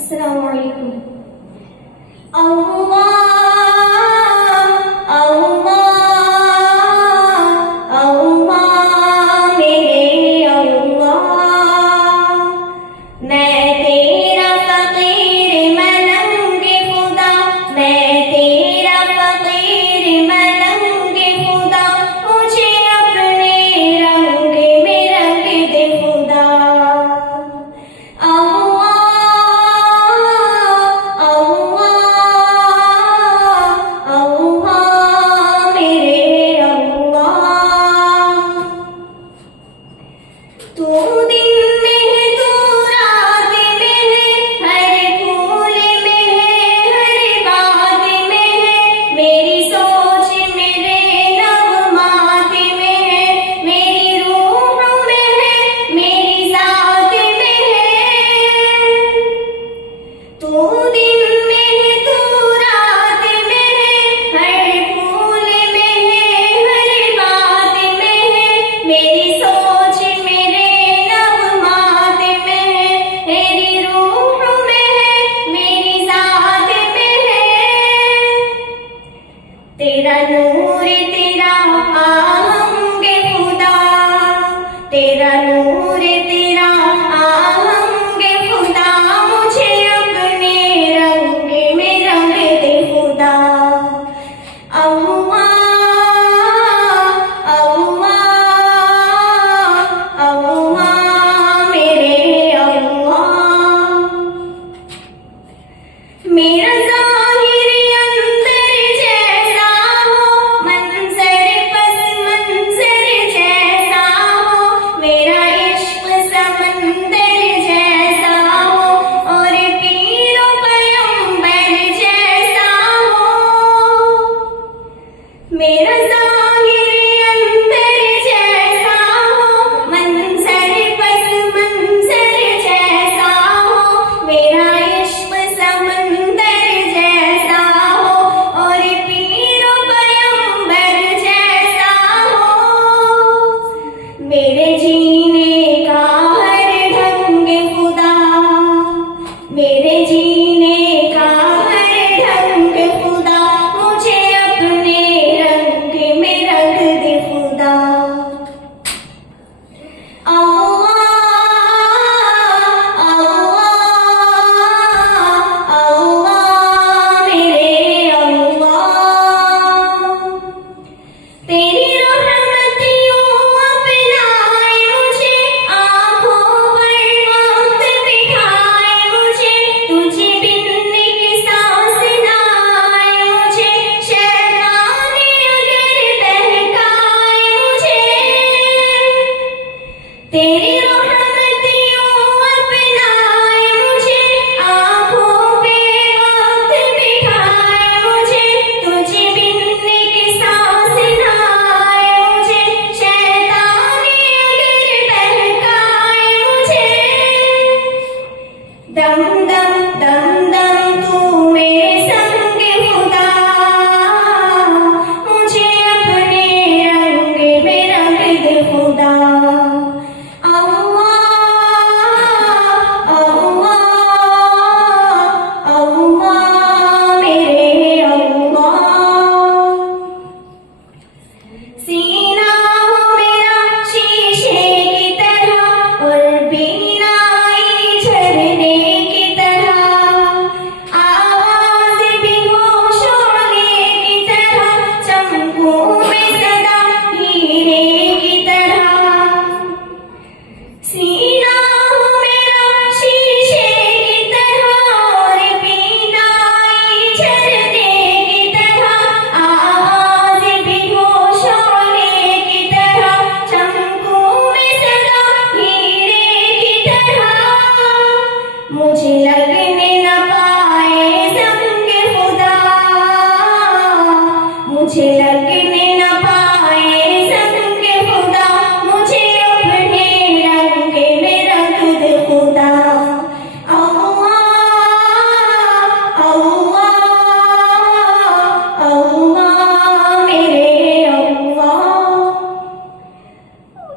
अस्सलामु अलैकुम। अल्लाह अल्लाह अल्लाह मेरे अल्लाह, मैं तेरा फकीर मलंगे खुदा, मैं तेरा फकीर मलंगे खुदा, मुझे अपने रंग में रंग दे खुदा। तू दिन में है, तू रात में है, हर फूल में है, हर बात में है, मेरी सोच मेरे नगमात में है, मेरी रूह में है, मेरी जात में है। तू दिन में है, तू रात में है, हर फूल में है, हर बात में है, मेरी सोच मेरे नगमात में है, मेरी रूह में है, मेरी जात में है। तेरा नूर तेरा आहंग खुदा, तेरा नूर तेरा आहंग खुदा, मुझे अपने रंग में रंग दे खुदा। अल्लाह अल्लाह अल्लाह मेरे अल्लाह, मेरा ज़ाहिर अंदर जैसा हो, मंज़र पस मंज़र जैसा हो, मेरा इश्क समंदर जैसा हो, और पीरो पैगंबर जैसा हो। मेरा ज़ाहिर अंदर जैसा हो, मंज़र पस मंज़र जैसा हो, मेरा इश्क समंदर जैसा हो, और पीरो पैगंबर जैसा हो। मेरे जीने का हर ढंग खुदा, मेरे जीने का हर ढंग खुदा, मुझे अपने रंग में रंग दे खुदा। अल्लाह अल्लाह अल्लाह मेरे अल्लाह, तेरी रहमतियों अपनाए मुझे, आँखों पर वक्त बिठाए मुझे, तुझे बिन एक सांस ना आए मुझे, शैतान अगर बहकाए मुझे। तेरी रहमतियों अपनाए मुझे, आँखों पे वक्त बिठाए मुझे, तुझे बिन एक सांस ना आए मुझे, शैतान अगर बहकाए मुझे। दम दम दम दम तू मेरे संग खुदा, मुझे अपने रंग में रंग दे खुदा। अल्लाह अल्लाह अल्लाह मेरे अल्लाह, सीना हो मेरा शीशे की तरह, और बीनाई झरने की तरह, आवाज भी हो शोले की तरह, चमकूं मैं सदा हीरे की तरह। सीना हो मेरा शीशे की तरह, और बीनाई झरने की तरह, आवाज भी हो शोले की तरह, चमकूं मैं सदा हीरे की तरह। मुझे